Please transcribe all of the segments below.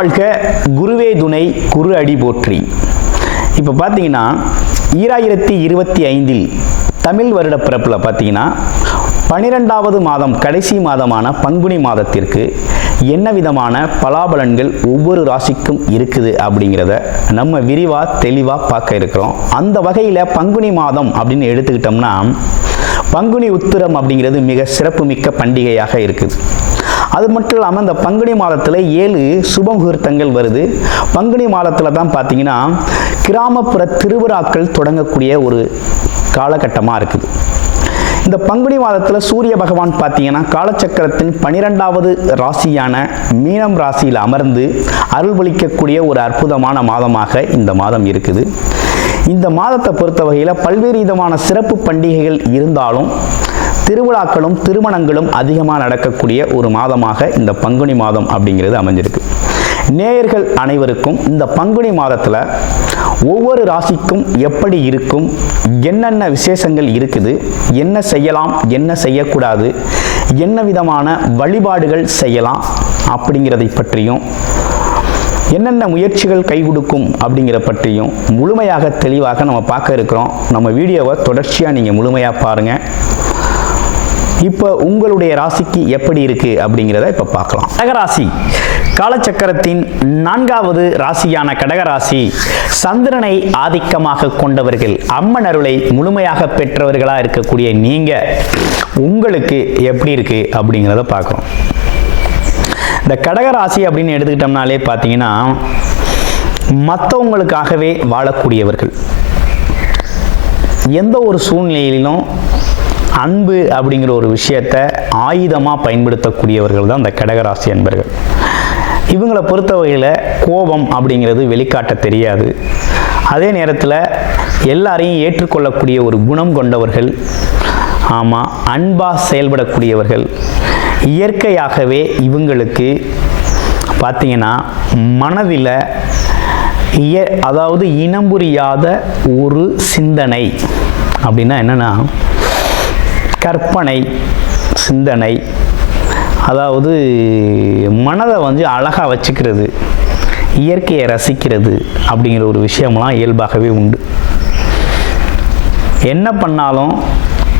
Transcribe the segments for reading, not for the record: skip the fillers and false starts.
வாழ்க குருவே துணை குரு அடி போற்றி. இப்போ பார்த்தீங்கன்னா 2025 தமிழ் வருட பிறப்பில் பார்த்தீங்கன்னா 12வது மாதம் கடைசி மாதமான பங்குனி மாதத்திற்கு என்ன விதமான பலாபலன்கள் ஒவ்வொரு ராசிக்கும் இருக்குது அப்படிங்கிறத நம்ம விரிவாக தெளிவாக பார்க்க இருக்கிறோம். அந்த வகையில் பங்குனி மாதம் அப்படின்னு எடுத்துக்கிட்டோம்னா பங்குனி உத்திரம் அப்படிங்கிறது மிக சிறப்புமிக்க பண்டிகையாக இருக்குது. அது மட்டும் இல்லாமல் இந்த பங்குனி மாதத்தில் 7 சுப முகூர்த்தங்கள் வருது. பங்குனி மாதத்தில் தான் பார்த்தீங்கன்னா கிராமப்புற திருவிழாக்கள் தொடங்கக்கூடிய ஒரு காலகட்டமாக இருக்குது. இந்த பங்குனி மாதத்தில் சூரிய பகவான் பார்த்தீங்கன்னா காலச்சக்கரத்தின் 12வது ராசியான மீனம் ராசியில் அமர்ந்து அருள்பளிக்கக்கூடிய ஒரு அற்புதமான மாதமாக இந்த மாதம் இருக்குது. இந்த மாதத்தை பொறுத்த வகையில் பல்வேறு விதமான சிறப்பு பண்டிகைகள் இருந்தாலும் திருவிழாக்களும் திருமணங்களும் அதிகமாக நடக்கக்கூடிய ஒரு மாதமாக இந்த பங்குனி மாதம் அப்படிங்கிறது அமைஞ்சிருக்கு. நேயர்கள் அனைவருக்கும் இந்த பங்குனி மாதத்தில் ஒவ்வொரு ராசிக்கும் எப்படி இருக்கும், என்னென்ன விசேஷங்கள் இருக்குது, என்ன செய்யலாம் என்ன செய்யக்கூடாது, என்ன விதமான வழிபாடுகள் செய்யலாம் அப்படிங்கிறதை பற்றியும் என்னென்ன முயற்சிகள் கை கொடுக்கும் அப்படிங்கிற பற்றியும் முழுமையாக தெளிவாக நம்ம பார்க்க இருக்கிறோம். நம்ம வீடியோவை தொடர்ச்சியாக நீங்கள் முழுமையாக பாருங்கள். இப்போ உங்களுடைய ராசிக்கு எப்படி இருக்கு அப்படிங்கிறத இப்போ பார்க்கலாம். கடகராசி காலச்சக்கரத்தின் 4வது ராசியான கடகராசி சந்திரனை ஆதிக்கமாக கொண்டவர்கள், அம்மன் அருளை முழுமையாக பெற்றவர்களாக இருக்கக்கூடிய நீங்கள் உங்களுக்கு எப்படி இருக்கு அப்படிங்கிறத பார்க்குறோம். இந்த கடகராசி அப்படின்னு எடுத்துக்கிட்டோம்னாலே பார்த்தீங்கன்னா மற்றவங்களுக்காகவே வாழக்கூடியவர்கள், எந்த ஒரு சூழ்நிலையிலும் அன்பு அப்படிங்கிற ஒரு விஷயத்தை ஆயுதமாக பயன்படுத்தக்கூடியவர்கள் தான் இந்த கடகராசி அன்பர்கள். இவங்களை பொறுத்த வகையில் கோபம் அப்படிங்கிறது வெளிக்காட்ட தெரியாது. அதே நேரத்தில் எல்லாரையும் ஏற்றுக்கொள்ளக்கூடிய ஒரு குணம் கொண்டவர்கள். ஆமாம், அன்பாக செயல்படக்கூடியவர்கள். இயற்கையாகவே இவங்களுக்கு பார்த்தீங்கன்னா மனதில் அதாவது இனம் புரியாத ஒரு சிந்தனை அப்படின்னா என்னென்னா கற்பனை சிந்தனை, அதாவது மனதை அழகாக வச்சுக்கிறது, இயற்கையை ரசிக்கிறது அப்படிங்கிற ஒரு விஷயம்லாம் இயல்பாகவே உண்டு. என்ன பண்ணாலும்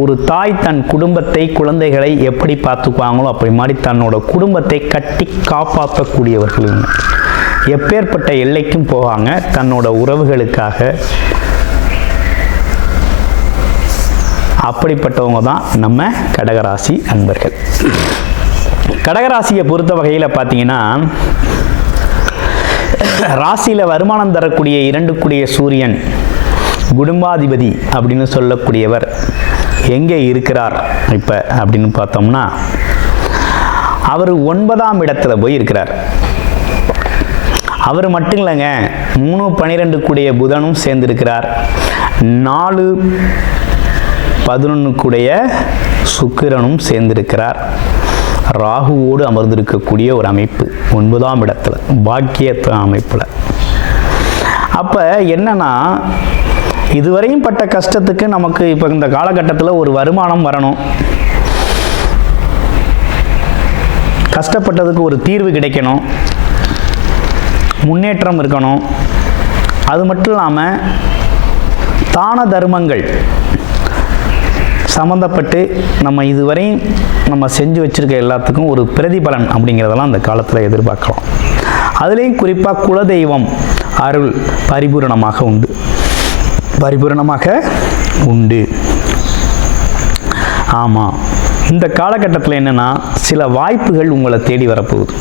ஒரு தாய் தன் குடும்பத்தை குழந்தைகளை எப்படி பார்த்துக்குவாங்களோ அப்படி மாதிரி தன்னோட குடும்பத்தை கட்டி காப்பாற்றக்கூடியவர்கள். எப்பேற்பட்ட எல்லைக்கும் போவாங்க தன்னோட உறவுகளுக்காக. அப்படிப்பட்டவங்க தான் நம்ம கடகராசி அன்பர்கள். கடகராசியை பொறுத்த வகையில் பார்த்தீங்கன்னா ராசியில் வருமானம் தரக்கூடிய 2 கூடிய சூரியன் குடும்பாதிபதி அப்படின்னு சொல்லக்கூடியவர் எங்கே இருக்கிறார் இப்போ அப்படின்னு பார்த்தோம்னா அவர் 9ஆம் இடத்துல போய் இருக்கிறார். அவர் மட்டும் இல்லைங்க, 3, 12 கூடிய புதனும் சேர்ந்திருக்கிறார். 4, 11 கூடிய சுக்கிரனும் சேர்ந்திருக்கிறார். ராகுவோடு அமர்ந்திருக்கக்கூடிய ஒரு அமைப்பு 9ஆம் இடத்துல பாக்கியத்த அமைப்பில். அப்போ என்னன்னா இதுவரையும் பட்ட கஷ்டத்துக்கு நமக்கு இப்போ இந்த காலகட்டத்தில் ஒரு வருமானம் வரணும், கஷ்டப்பட்டதுக்கு ஒரு தீர்வு கிடைக்கணும், முன்னேற்றம் இருக்கணும். அது மட்டும் இல்லாமல் தான தர்மங்கள் சம்மந்தப்பட்டு நம்ம இதுவரையும் நம்ம செஞ்சு வச்சுருக்க எல்லாத்துக்கும் ஒரு பிரதிபலன் அப்படிங்கிறதெல்லாம் அந்த காலத்தில் எதிர்பார்க்கலாம். அதுலேயும் குறிப்பாக குலதெய்வம் அருள் பரிபூரணமாக உண்டு. ஆமாம், இந்த காலகட்டத்தில் என்னென்னா சில வாய்ப்புகள் உங்களை தேடி வரப்போகுது.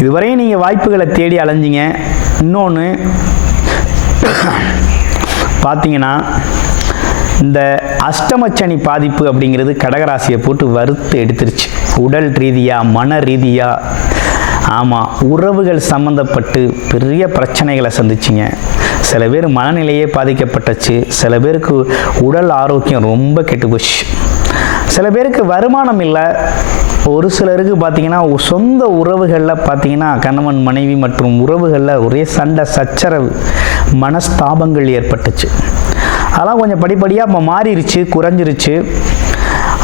இதுவரையும் நீங்கள் வாய்ப்புகளை தேடி அலைஞ்சிங்க. இன்னொன்று பார்த்தீங்கன்னா இந்த அஷ்டமச்சனி பாதிப்பு அப்படிங்கிறது கடகராசியை போட்டு வறுத்து எடுத்துருச்சு. உடல் ரீதியாக மன ரீதியாக ஆமாம் உறவுகள் சம்மந்தப்பட்டு பெரிய பிரச்சனைகளை சந்திச்சிங்க. சில பேர் மனநிலையே பாதிக்கப்பட்டுச்சு. சில பேருக்கு உடல் ஆரோக்கியம் ரொம்ப கெட்டு போச்சு. சில பேருக்கு வருமானம் இல்லை. ஒரு சிலருக்கு பார்த்தீங்கன்னா சொந்த உறவுகளில் பார்த்தீங்கன்னா கணவன் மனைவி மற்றும் உறவுகளில் ஒரே சண்டை சச்சரவு மனஸ்தாபங்கள் ஏற்பட்டுச்சு. அதெல்லாம் கொஞ்சம் படிப்படியாக இப்போ மாறிடுச்சு, குறைஞ்சிருச்சு.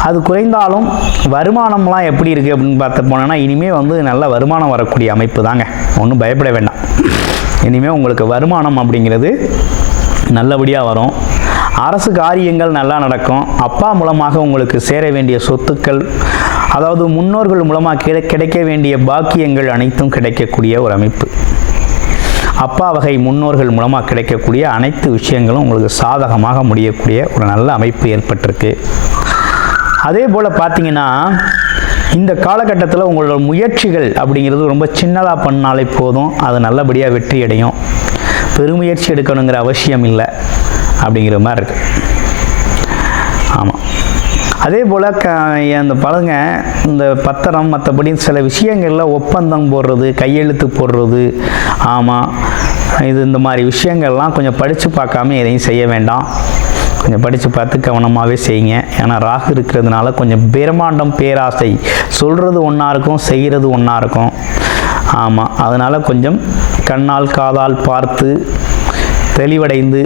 அது குறைந்தாலும் வருமானம்லாம் எப்படி இருக்குது அப்படின்னு பார்த்து போனோன்னா இனிமேல் வந்து நல்ல வருமானம் வரக்கூடிய அமைப்பு தாங்க, ஒன்றும் பயப்பட வேண்டாம். இனிமேல் உங்களுக்கு வருமானம் அப்படிங்கிறது நல்லபடியாக வரும். அரசு காரியங்கள் நல்லா நடக்கும். அப்பா மூலமாக உங்களுக்கு சேர வேண்டிய சொத்துக்கள், அதாவது முன்னோர்கள் மூலமாக கிடைக்க வேண்டிய பாக்கியங்கள் அனைத்தும் கிடைக்கக்கூடிய ஒரு அமைப்பு. அப்பா வகை முன்னோர்கள் மூலமாக கிடைக்கக்கூடிய அனைத்து விஷயங்களும் உங்களுக்கு சாதகமாக முடியக்கூடிய ஒரு நல்ல அமைப்பு ஏற்பட்டிருக்கு. அதே போல் பார்த்தீங்கன்னா இந்த காலகட்டத்தில் உங்களோட முயற்சிகள் அப்படிங்கிறது ரொம்ப சின்னதாக பண்ணாலே போதும், அது நல்லபடியாக வெற்றி அடையும். பெருமுயற்சி எடுக்கணுங்கிற அவசியம் இல்லை அப்படிங்கிற மாதிரி இருக்குது. ஆமாம். அதே போல் அந்த பழங்க இந்த பத்திரம் மற்றபடி சில விஷயங்களில் ஒப்பந்தம் போடுறது, கையெழுத்து போடுறது, ஆமாம், இந்த மாதிரி விஷயங்கள்லாம் கொஞ்சம் படித்து பார்க்காம எதையும் செய்ய வேண்டாம். கொஞ்சம் படித்து பார்த்து கவனமாகவே செய்யுங்க. ஏன்னா ராகு இருக்கிறதுனால கொஞ்சம் பிரம்மாண்டம், பேராசை, சொல்கிறது ஒன்றா இருக்கும், செய்கிறது ஒன்றா இருக்கும். ஆமாம், அதனால் கொஞ்சம் கண்ணால் காதால் பார்த்து தெளிவடைந்து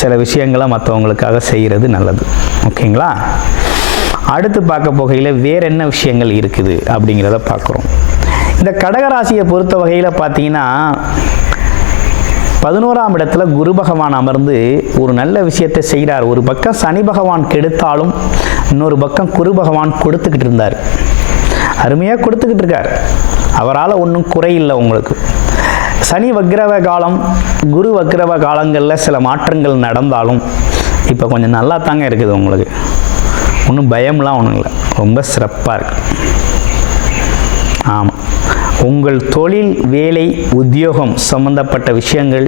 சில விஷயங்களை மற்றவங்களுக்காக செய்கிறது நல்லது. ஓகேங்களா? அடுத்து பார்க்க போகையில் வேறு என்ன விஷயங்கள் இருக்குது அப்படிங்கிறத பார்க்குறோம். இந்த கடகராசியை பொறுத்த வகையில் பார்த்தீங்கன்னா 11ஆம் இடத்துல குரு பகவான் அமர்ந்து ஒரு நல்ல விஷயத்தை செய்கிறார். ஒரு பக்கம் சனி பகவான் கெடுத்தாலும் இன்னொரு பக்கம் குரு பகவான் கொடுத்துக்கிட்டு இருந்தார். அருமையாக கொடுத்துக்கிட்டு இருக்கார். அவரால் ஒன்றும் குறையில்லை உங்களுக்கு. சனி வக்ரவ காலம், குரு வக்ரவ காலங்களில் சில மாற்றங்கள் நடந்தாலும் இப்போ கொஞ்சம் நல்லா தாங்க இருக்குது உங்களுக்கு. ஒன்றும் பயம்லாம் ஒன்றும் இல்லை, ரொம்ப சிறப்பாக இருக்குது. ஆமாம், உங்கள் தொழில், வேலை, உத்தியோகம் சம்மந்தப்பட்ட விஷயங்கள்,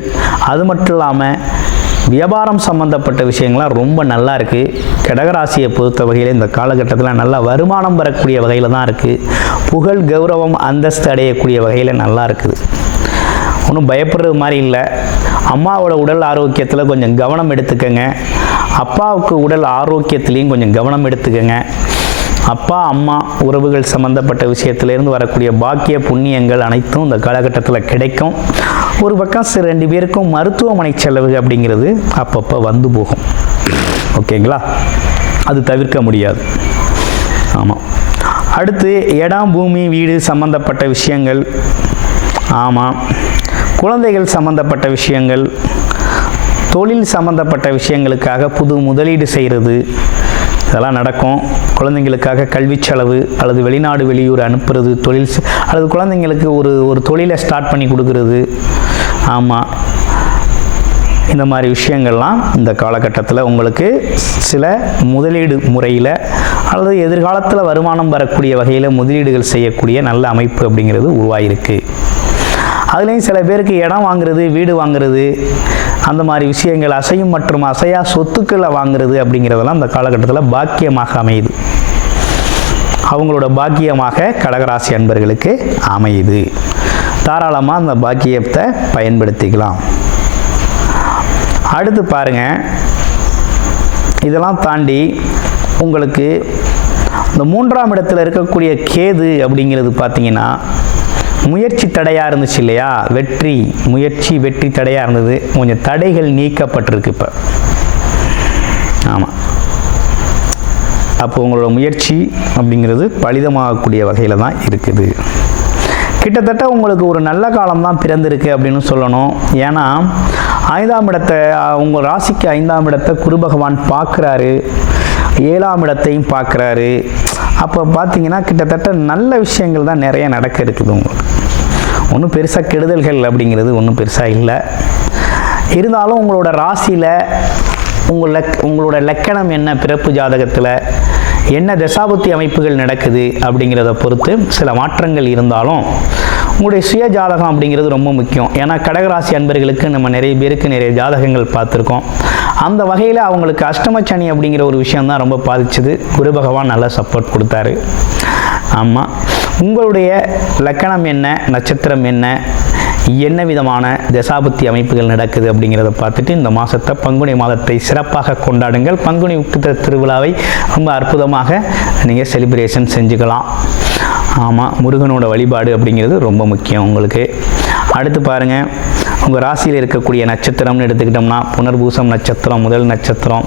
அது மட்டும் இல்லாமல் வியாபாரம் சம்மந்தப்பட்ட விஷயங்கள்லாம் ரொம்ப நல்லா இருக்குது. கடகராசியை பொறுத்த வகையில் இந்த காலகட்டத்தில் நல்லா வருமானம் வரக்கூடிய வகையில் தான் இருக்குது. புகழ், கௌரவம், அந்தஸ்து அடையக்கூடிய வகையில் நல்லா இருக்குது. ஒன்றும் பயப்படுறது மாதிரி இல்லை. அம்மாவோட உடல் ஆரோக்கியத்தில் கொஞ்சம் கவனம் எடுத்துக்கங்க. அப்பாவுக்கு உடல் ஆரோக்கியத்திலையும் கொஞ்சம் கவனம் எடுத்துக்கங்க. அப்பா அம்மா உறவுகள் சம்மந்தப்பட்ட விஷயத்திலேருந்து வரக்கூடிய பாக்கிய புண்ணியங்கள் அனைத்தும் இந்த காலகட்டத்தில் கிடைக்கும். ஒரு பக்கம் 2 பேருக்கும் மருத்துவமனை செலவு அப்படிங்கிறது அப்பப்போ வந்து போகும். ஓகேங்களா? அது தவிர்க்க முடியாது. ஆமாம். அடுத்து இடம், பூமி, வீடு சம்மந்தப்பட்ட விஷயங்கள், ஆமாம், குழந்தைகள் சம்மந்தப்பட்ட விஷயங்கள், தொழில் சம்மந்தப்பட்ட விஷயங்களுக்காக புது முதலீடு செய்கிறது, இதெல்லாம் நடக்கும். குழந்தைங்களுக்காக கல்வி செலவு அல்லது வெளிநாடு வெளியூர் அனுப்புறது, தொழில் அல்லது குழந்தைங்களுக்கு ஒரு தொழிலை ஸ்டார்ட் பண்ணி கொடுக்கறது, ஆமாம், இந்த மாதிரி விஷயங்கள்லாம் இந்த காலகட்டத்தில் உங்களுக்கு சில முதலீடு முறையில் அல்லது எதிர்காலத்தில் வருமானம் வரக்கூடிய வகையில் முதலீடுகள் செய்யக்கூடிய நல்ல அமைப்பு அப்படிங்கிறது உருவாகிருக்கு. அதுலேயும் சில பேருக்கு இடம் வாங்குறது, வீடு வாங்குறது, அந்த மாதிரி விஷயங்கள், அசையும் மற்றும் அசையா சொத்துக்களை வாங்குறது அப்படிங்கிறதெல்லாம் இந்த காலகட்டத்தில் பாக்கியமாக அமையுது. அவங்களோட பாக்கியமாக கடகராசி அன்பர்களுக்கு அமையுது. தாராளமாக அந்த பாக்கியத்தை பயன்படுத்திக்கலாம். அடுத்து பாருங்கள், இதெல்லாம் தாண்டி உங்களுக்கு இந்த 3ஆம் இடத்துல இருக்கக்கூடிய கேது அப்படிங்கிறது பார்த்தீங்கன்னா முயற்சி தடையாக இருந்துச்சு இல்லையா, வெற்றி தடையாக இருந்தது, கொஞ்சம் தடைகள் நீக்கப்பட்டிருக்கு இப்போ. ஆமாம், அப்போ உங்களோட முயற்சி அப்படிங்கிறது பலிதமாகக்கூடிய வகையில் தான் இருக்குது. கிட்டத்தட்ட உங்களுக்கு ஒரு நல்ல காலம்தான் பிறந்திருக்கு அப்படின்னு சொல்லணும். ஏன்னா 5ஆம் இடத்தை, உங்கள் ராசிக்கு 5ஆம் இடத்தை குரு பகவான் பார்க்குறாரு, 7ஆம் இடத்தையும் பார்க்குறாரு. அப்போ பார்த்தீங்கன்னா கிட்டத்தட்ட நல்ல விஷயங்கள் தான் நிறைய நடக்க இருக்குது. உங்களுக்கு ஒன்றும் பெருசாக கெடுதல்கள் அப்படிங்கிறது ஒன்றும் பெருசாக இல்லை. இருந்தாலும் உங்களோட ராசியில் உங்களோட லக்கணம் என்ன, பிறப்பு ஜாதகத்தில் என்ன தசாபுத்தி அமைப்புகள் நடக்குது அப்படிங்கிறத பொறுத்து சில மாற்றங்கள் இருந்தாலும் உங்களுடைய சுய ஜாதகம் அப்படிங்கிறது ரொம்ப முக்கியம். ஏன்னா கடகராசி அன்பர்களுக்கு நம்ம நிறைய பேருக்கு நிறைய ஜாதகங்கள் பார்த்துருக்கோம். அந்த வகையில் அவங்களுக்கு அஷ்டமச்சனி அப்படிங்கிற ஒரு விஷயம் தான் ரொம்ப பாதிச்சது. குரு பகவான் நல்லா சப்போர்ட் கொடுத்தாரு. ஆமாம், உங்களுடைய லக்கணம் என்ன, நட்சத்திரம் என்ன விதமான தசாபுத்தி அமைப்புகள் நடக்குது அப்படிங்கிறத பார்த்துட்டு இந்த மாதத்தை, பங்குனி மாதத்தை சிறப்பாக கொண்டாடுங்கள். பங்குனி உத்திர திருவிழாவை ரொம்ப அற்புதமாக நீங்கள் செலிப்ரேஷன் செஞ்சுக்கலாம். ஆமாம், முருகனோட வழிபாடு அப்படிங்கிறது ரொம்ப முக்கியம் உங்களுக்கு. அடுத்து பாருங்கள், உங்கள் ராசியில் இருக்கக்கூடிய நட்சத்திரம்னு எடுத்துக்கிட்டோம்னா புனர்பூசம் நட்சத்திரம் முதல் நட்சத்திரம்.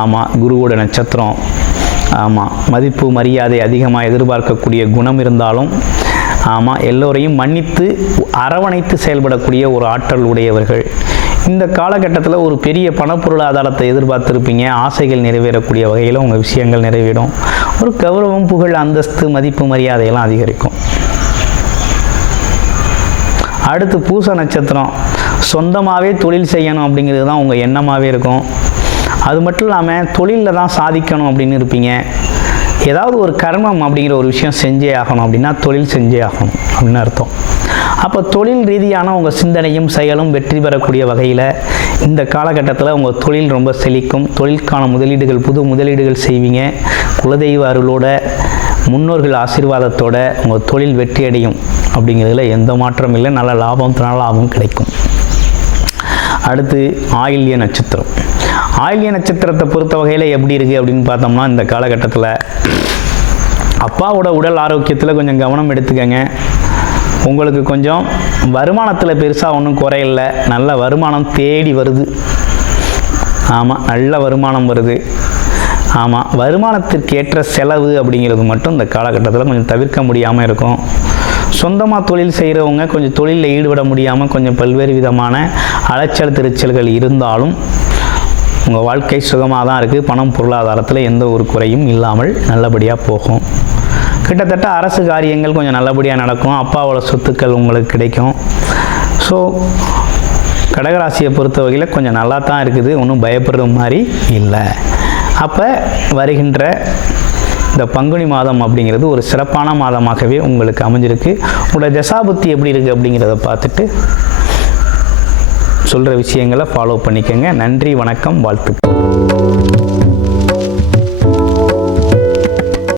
ஆமாம், குருவோட நட்சத்திரம். ஆமாம், மதிப்பு மரியாதை அதிகமாக எதிர்பார்க்கக்கூடிய குணம் இருந்தாலும் ஆமாம், எல்லோரையும் மன்னித்து அரவணைத்து செயல்படக்கூடிய ஒரு ஆற்றல் உடையவர்கள். இந்த காலகட்டத்தில் ஒரு பெரிய பணப்பொருளாதாரத்தை எதிர்பார்த்துருப்பீங்க. ஆசைகள் நிறைவேறக்கூடிய வகையில் உங்கள் விஷயங்கள் நிறைவேறும். ஒரு கௌரவம், புகழ், அந்தஸ்து, மதிப்பு மரியாதையெல்லாம் அதிகரிக்கும். அடுத்து பூச நட்சத்திரம். சொந்தமாகவே தொழில் செய்யணும் அப்படிங்கிறது தான் உங்கள் எண்ணமாகவே இருக்கும். அது மட்டும் இல்லாமல் தொழிலில் தான் சாதிக்கணும் அப்படின்னு இருப்பீங்க. ஏதாவது ஒரு கர்மம் அப்படிங்கிற ஒரு விஷயம் செஞ்சே ஆகணும் அப்படின்னா தொழில் செஞ்சே ஆகணும் அப்படின்னு அர்த்தம். அப்போ தொழில் ரீதியான உங்கள் சிந்தனையும் செயலும் வெற்றி பெறக்கூடிய வகையில் இந்த காலகட்டத்தில் உங்கள் தொழில் ரொம்ப செழிக்கும். தொழிலுக்கான முதலீடுகள், புது முதலீடுகள் செய்வீங்க. குலதெய்வ அருளோட, முன்னோர்கள் ஆசீர்வாதத்தோட உங்கள் தொழில் வெற்றி அடையும் அப்படிங்கிறதுல எந்த மாற்றம் இல்லை. நல்ல லாபம் கிடைக்கும். அடுத்து ஆயில்ய நட்சத்திரம். ஆயில்ய நட்சத்திரத்தை பொறுத்த வகையில் எப்படி இருக்குது அப்படின்னு பார்த்தோம்னா, இந்த காலகட்டத்தில் அப்பாவோட உடல் ஆரோக்கியத்தில் கொஞ்சம் கவனம் எடுத்துக்கங்க. உங்களுக்கு கொஞ்சம் வருமானத்தில் பெருசாக ஒன்றும் குறையில்லை. நல்ல வருமானம் தேடி வருது. ஆமாம், நல்ல வருமானம் வருது. ஆமாம், வருமானத்திற்கு ஏற்ற செலவு அப்படிங்கிறது மட்டும் இந்த காலகட்டத்தில் கொஞ்சம் தவிர்க்க முடியாமல் இருக்கும். சொந்தமாக தொழில் செய்கிறவங்க கொஞ்சம் தொழிலில் ஈடுபட முடியாமல் கொஞ்சம் பல்வேறு விதமான அலைச்சல் திருச்சல்கள் இருந்தாலும் உங்கள் வாழ்க்கை சுகமாக தான் இருக்குது. பணம் பொருளாதாரத்தில் எந்த ஒரு குறையும் இல்லாமல் நல்லபடியாக போகும். கிட்டத்தட்ட அரசு காரியங்கள் கொஞ்சம் நல்லபடியாக நடக்கும். அப்பாவோட சொத்துக்கள் உங்களுக்கு கிடைக்கும். ஸோ கடகராசியை பொறுத்த வகையில் கொஞ்சம் நல்லா தான் இருக்குது. ஒன்றும் பயப்படுற மாதிரி இல்லை. அப்போ வருகின்ற இந்த பங்குனி மாதம் அப்படிங்கிறது ஒரு சிறப்பான மாதமாகவே உங்களுக்கு அமைஞ்சிருக்கு. உங்களோட தசாபுத்தி எப்படி இருக்குது அப்படிங்கிறத பார்த்துட்டு சொல்கிற விஷயங்களை ஃபாலோ பண்ணிக்கோங்க. நன்றி, வணக்கம், வாழ்த்துக்கள்.